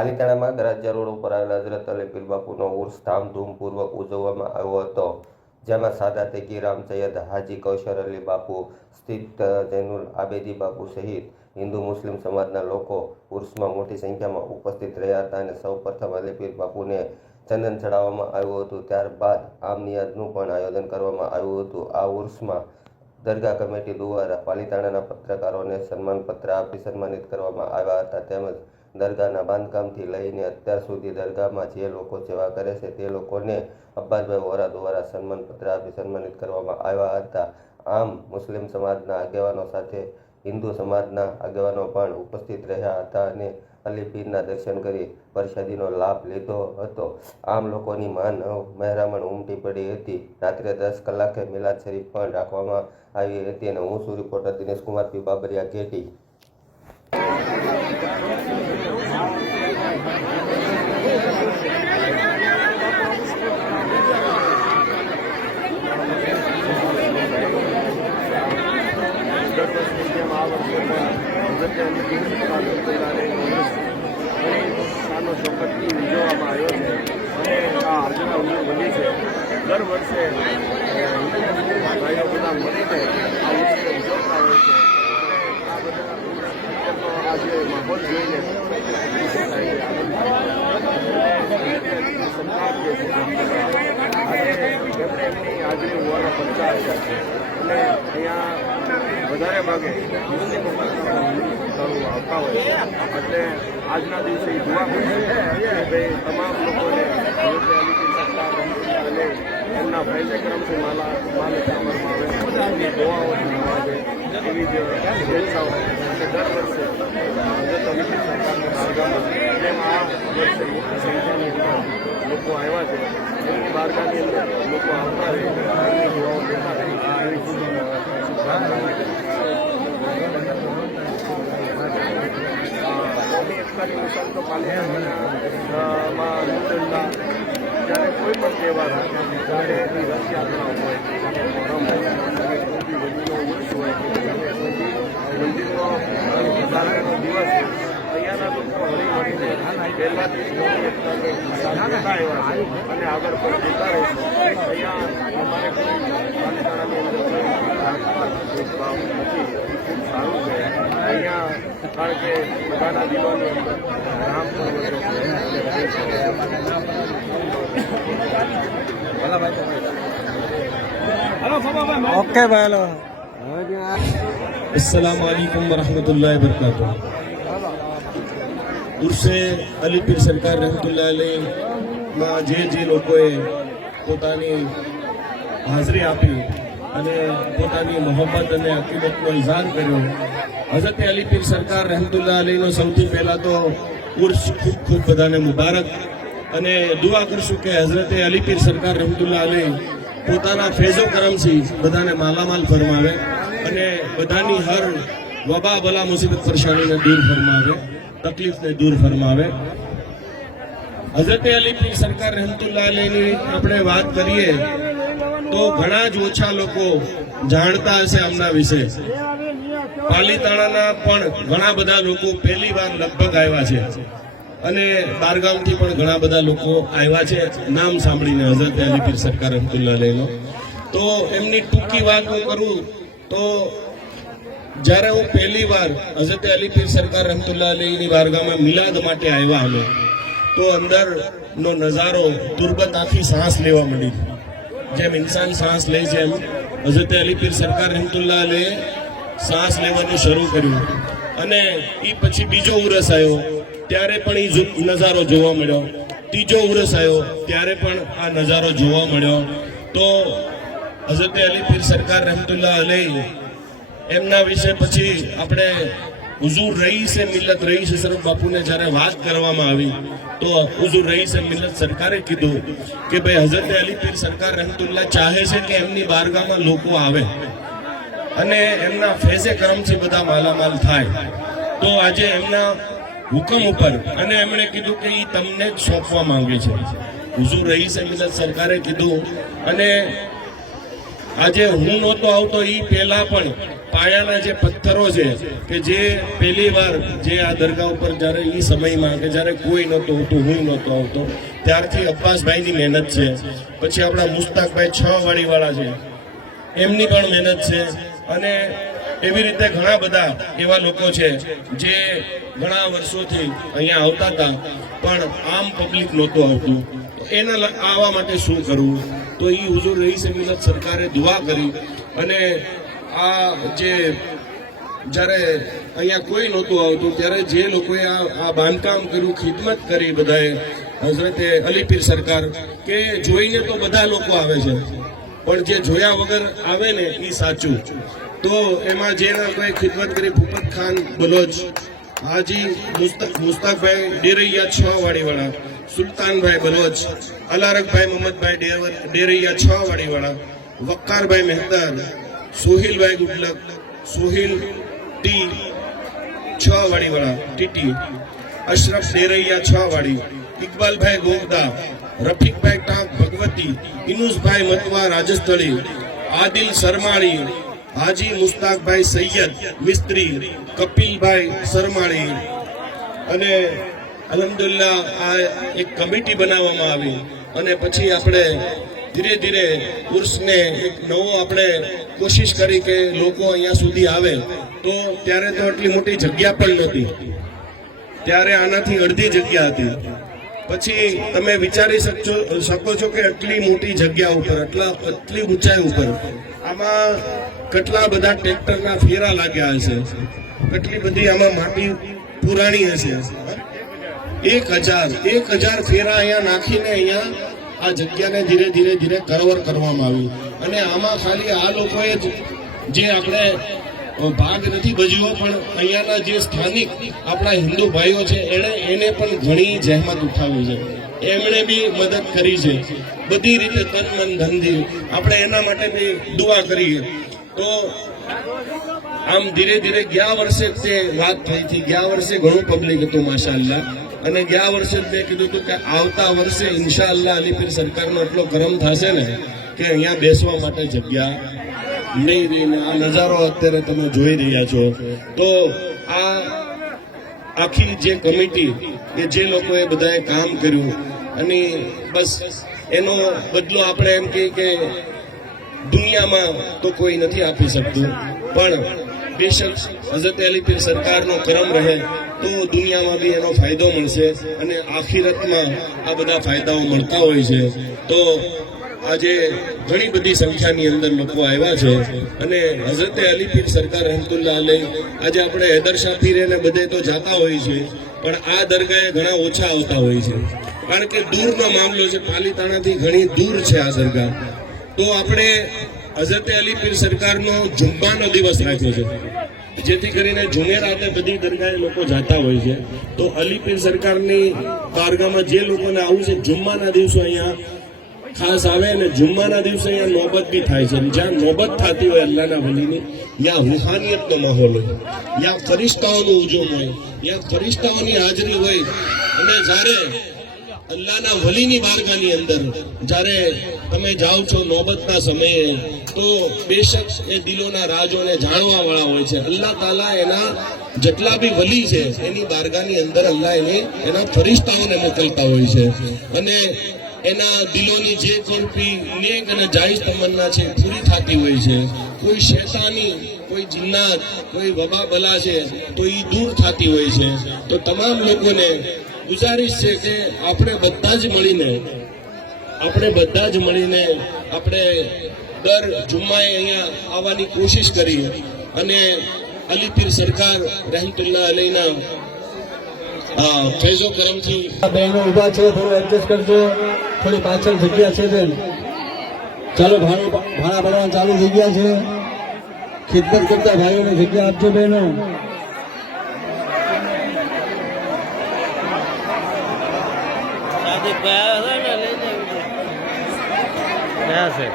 પાલિતાણામાં ગરાસિયા road ઉપર આવેલા હઝરત અલી પીર બાપુનો ઉર્સ ધામધૂમપૂર્વક ઉજવવામાં આવ્યો હતો, જેમાં સાદાત ગીરામ સૈયદ હાજી કૌશર અલી બાપુ સ્થિત જૈનુલ આબેદી બાપુ સહિત હિન્દુ મુસ્લિમ સમાજના લોકો ઉર્સમાં મોટી સંખ્યામાં ઉપસ્થિત રહ્યા હતા અને સૌપ્રથમ અલી પીર બાપુને ચંદન ચડાવવામાં આવ્યું હતું। ત્યારબાદ આમ નિયાઝનું પણ આયોજન કરવામાં આવ્યું હતું। આ ઉર્સમાં દરગાહ કમિટી દ્વારા પાલિતાણાના પત્રકારોને સન્માનપત્ર આપી સન્માનિત કરવામાં આવ્યા હતા, તેમજ દરગાહના બાંધકામથી લઈને અત્યાર સુધી દરગાહમાં જે લોકો સેવા કરે છે તે લોકોને અબ્બાસભાઈ વોરા દ્વારા સન્માનપત્ર આપી સન્માનિત કરવામાં આવ્યા હતા। આમ મુસ્લિમ સમાજના આગેવાનો સાથે હિન્દુ સમાજના આગેવાનો પણ ઉપસ્થિત રહ્યા હતા અને અલી પીરના દર્શન કરી પ્રસાદીનો લાભ લીધો હતો। આમ લોકોની માનવ મહેરામણ ઉમટી પડી હતી। રાત્રે 10 કલાકે મિલાદ શરીફ પણ રાખવામાં આવી હતી અને હું છું રિપોર્ટર દિનેશ કુમાર પી બાબરિયા કેટી। ઉજવવામાં આવ્યો છે અને આ આજના બની છે। દર વર્ષે ભાઈઓ બધા મળીને આ ઉત્સવ ઉજવતા હોય છે અને આ બધા આજે માહોલ જોઈને સરકાર જે છે આજે એમણે એમની હાજરી હોવાના પડતા આવ્યા છે અને અહીંયા વધારે ભાગે મુસ્લિમો આવતા હોય છે, એટલે આજના દિવસે દુઆ કરી કે ભાઈ તમામ લોકોને અને એમના ફૈઝે કરમથી માલ સામરમાં આવે, બધાની દુઆઓ આવે એવી જ શુભેચ્છાઓ કે દર વર્ષે હઝરત અલી પીર સરકારની બારગાહમાં જેમ આ વર્ષે મોટી સંખ્યાની લોકો આવ્યા છે, એમની બારગાહની અંદર લોકો આવતા રહે, એમની દુઆઓ લેતા રહે એવી એકતાની મિસાલ તો પાલિતાણામાં અલહમદુલિલ્લાહ જ્યારે કોઈ પણ તહેવાર હોય ત્યારે એની રથયાત્રા હોય, મોહરમ હોય, વડીનો ઉર્સ હોય, મંદિરનો વધારાનો દિવસ અહીંયાના લોકો હળી મળીને પહેલાંથી એકતાની મિસાલ લેતા આવ્યા છે અને આગળ પણ જતા રહેશે। અહીંયા અમારે કોઈ પાલિતાણાની અંદર કોઈ ભેદભાવ નથી, ખૂબ સારું છે અહીંયા, કારણ કે બધાના દિલોની અંદર રામ પણ ओके भाई अस्सलाम वालेकुम वरहमतुल्लाहि वबरकातुह। उर्से अली पीर सरकार रहमतुल्लाह अलैह માં જે લોકોએ પોતાની હાજરી આપી અને પોતાની મોહબ્બત અને અકીદતનો ઇઝહાર કર્યો, હઝરત અલી પીર સરકાર રહેમતુલ્લાહ અલૈહનો સૌથી પહેલાં તો ઉર્સ ખૂબ ખૂબ બધાને મુબારક અને દુઆ કરશું કે હઝરત અલી પીર સરકાર રહેમતુલ્લાહ અલૈહ પોતાના ફેઝો કરમથી બધાને માલામાલ ફરમાવે અને બધાની હર વબા બલા મુસીબત પરેશાનીને દૂર ફરમાવે, તકલીફને દૂર ફરમાવે। હઝરત અલી પીર સરકાર રહેમતુલ્લાહ અલૈહની આપણે વાત કરીએ તો ઘણા જ ઓછા લોકો જાણતા હશે આમના વિશે। પાલિતાણાના પણ ઘણા બધા લોકો પહેલી વાર લગભગ આવ્યા છે અને બારગામથી પણ ઘણા બધા લોકો આવ્યા છે નામ સાંભળીને હઝરત અલી પીર સરકાર રહેમતુલ્લાહ અલૈહનો। તો એમની ટૂંકી વાત હું કરું તો જ્યારે હું પહેલી વાર હઝરત અલી પીર સરકાર રહેમતુલ્લાહ અલૈહની બારગામમાં મિલાદ માટે આવ્યા અમે, તો અંદરનો નજારો તુરબત આખી સાંસ લેવા મળી, જેમ ઇન્સાન સાંસ લે છે એમ હઝરત અલી પીર સરકાર રહેમતુલ્લાહ અલૈહ સાંસ લેવાનું શરૂ કર્યું અને એ પછી બીજો ઉરસ આવ્યો ત્યારે પણ એ નજારો જોવા મળ્યો, ત્રીજો ઉરસ આવ્યો ત્યારે પણ આ નજારો જોવા મળ્યો। તો હઝરત અલી પીર સરકાર રહેમતુલ્લાહ અલૈહ એમના વિશે પછી આપણે હુઝુર રઈસે મિલ્લત રઈસ અશરફ બાપુને જ્યારે વાત કરવામાં આવી તો હુઝુર રઈસે મિલ્લત સરકારે કીધું કે ભાઈ હઝરત અલી પીર સરકાર રહેમતુલ્લાહ ચાહે છે કે એમની બારગાહમાં લોકો આવે અને એમના ફેઝે કરમથી બધા માલામાલ થાય। તો આજે એમના હુકમ ઉપર અને એમણે કીધું કે એ તમને જ સોંપવા માંગે છે, હુઝુર રઈસે મિલ્લત સરકારે કીધું અને આજે હું નહોતો આવતો એ પહેલા પણ પાયાના જે પથ્થરો છે કે જે પહેલી વાર જે આ દરગાહ ઉપર જ્યારે એ સમયમાં કે જ્યારે કોઈ નહોતું હોતું, હું નહોતો આવતો, ત્યારથી અબ્બાસભાઈની મહેનત છે. પછી આપણા મુસ્તાકભાઈ 6 વાડીવાળા છે, એમની પણ મહેનત છે. અને એવી રીતે ઘણા બધા એવા લોકો છે જે ઘણા વર્ષોથી અહીંયા આવતા હતા પણ આમ પબ્લિક નહોતું આવતું. એના આવવા માટે શું કરવું? તો એ હુજુર રઈસે મિલત સરકારે દુઆ કરી અને આ જે જ્યારે અહીંયા કોઈ નહોતું આવતું ત્યારે જે લોકોએ આ બાંધકામ કર્યું, ખિદમત કરી બધાએ, હઝરતે અલીપીર સરકાર, કે જોઈને તો બધા લોકો આવે છે પણ જે જોયા વગર આવે ને એ સાચું. તો એમાં જેના કોઈ ખિદમત કરી, ભૂપત ખાન બલોચ, હાજી મુસ્તાકભાઈ ડેરૈયા 6 વાડીવાળા, સુલતાનભાઈ બલોચ, અલારકભાઈ મોહમ્મદભાઈ ડેરૈયા 6 વાડીવાળા, વક્કારભાઈ મહેતાર, સોહિલભાઈ ગુડલક, સોહિલ ટી 6 વાડીવાળા ટીટી, અશરફ ડેરૈયા 6 વાડી, ઇકબાલભાઈ ગોગદા, રફીકભાઈ ટાંક ભગવતી, ઇનુસભાઈ મતવા રાજસ્થળી, આદિલ સરમાળી, હાજી મુસ્તાકભાઈ સૈયદ મિસ્ત્રી, કપિલભાઈ સરમાળી. અને અલહમદુલિલ્લાહ આ એક કમિટી બનાવવામાં આવી અને પછી આપણે ધીરે ધીરે ઉર્સને એક નવો આપણે કોશિશ કરી કે લોકો અહીંયા સુધી આવે. તો ત્યારે તો આટલી મોટી જગ્યા પણ નથી, ત્યારે આનાથી અડધી જગ્યા હતી. પછી તમે વિચારી શકો છો કે આટલી મોટી જગ્યા ઉપર, આટલી ઊંચાઈ ઉપર, આમાં કેટલા બધા ટ્રેક્ટરના ફેરા લાગ્યા હશે, કેટલી બધી આમાં માટી પુરાણી હશે. 1000 ફેરા અહીંયા નાખીને અહીંયા આ જગ્યાને ધીરે ધીરે કવર કરવામાં આવી. અને આમાં ખાલી આ લોકોએ જે આપણે ભાગ નથી ભજવ્યો પણ અહીંયાના જે સ્થાનિક આપણા હિન્દુ ભાઈઓ છે એને પણ ઘણી જહેમત ઉઠાવી છે, એમણે બી મદદ કરી છે બધી રીતે, તન મન ધનથી. આપણે એના માટે બી દુઆ કરીએ. તો આમ ધીરે ધીરે ગયા વર્ષે તે વાત થઈ હતી, ગયા વર્ષે ઘણું પબ્લિક હતું માશાઅલ્લાહ. અને ગયા વર્ષે મેં કીધું હતું કે આવતા વર્ષે ઇન્શાઅલ્લાહ અલીપીર સરકારનો એટલો કરમ થશે ને કે અહીંયા બેસવા માટે જગ્યા નહીં રહીને. આ નજારો અત્યારે તમે જોઈ રહ્યા છો. તો આ આખી જે કમિટી કે જે લોકોએ બધાએ કામ કર્યું અને બસ એનો બદલો આપણે એમ કહીએ કે દુનિયામાં તો કોઈ નથી આપી શકતું, પણ બેશક હઝરત અલીપીર સરકારનો કરમ રહે તો દુનિયામાં બી એનો ફાયદો મળશે અને આખિરતમાં આ બધા ફાયદાઓ મળતા હોય છે. તો આજે ઘણી બધી સંખ્યાની અંદર લોકો આવ્યા છે અને હઝરતે અલીપીર સરકાર રહેમતુલ્લાહ અલૈહ, આજે આપણે હૈદરશાહ પીરને બધે તો જાતા હોય છે પણ આ દરગાહે ઘણા ઓછા આવતા હોય છે કારણ કે દૂરનો મામલો છે, પાલીતાણાથી ઘણી દૂર છે આ દરગાહ. તો આપણે હઝરતે અલીપીર સરકારનો જુમ્માનો દિવસ રાખ્યો છે જેથી કરીને જુમેરાતે બધી દરગાહે લોકો જાતા હોય છે. તો અલીપીર સરકારની બારગાહમાં જે લોકોને આવું છે જુમ્માના દિવસો અહીંયા ખાસ આવે અને જુમ્માના દિવસે અહીંયા નોબત બી થાય છે. જ્યાં નોબત થતી હોય અલ્લાહના વલીની, ત્યાં રૂહાનિયતનો માહોલ હોય, ત્યાં ફરિશ્તાઓનું હુજુમ હોય, ત્યાં ફરિશ્તાઓની હાજરી હોય. અને જ્યારે અલ્લાહના વલીની બારગાહની અંદર જ્યારે તમે જાઓ છો નોબતના સમયે તો બેશક એ દિલોના રાજોને જાણવા વાળા હોય છે. અલ્લાહ તાલા એના જેટલા બી વલી છે એની બારગાહની અંદર અલ્લાહ એના ફરિશ્તાઓને મોકલતા હોય છે અને એના દિલોની જે કોઈ નેક અને જાયઝ તમન્ના છે પૂરી થતી હોય છે. કોઈ શૈતાની, કોઈ જિન્નાત, કોઈ વબા બલા છે તો એ દૂર થતી હોય છે. તો તમામ લોકોને ગુજારિશ છે કે આપણે બધા જ મળીને આપણે દર જુમ્માએ અહીંયા આવવાની કોશિશ કરી અને અલીપીર સરકાર રહેમતુલ્લાહ અલૈના ફૈઝો કરમથી બહેનો ઉભા છે, થોડું એડજસ્ટ કરજો. થોડી પાછળ જગ્યા છે બેન, ચાલો ભાડા ભરવાનું ચાલુ થઈ ગયા છે. ખિદમત કરતા ભાઈઓને જગ્યા આપજો બહેનો. સાદિક ભાઈ આવ્યા છે ને લઈને આવ્યા છે.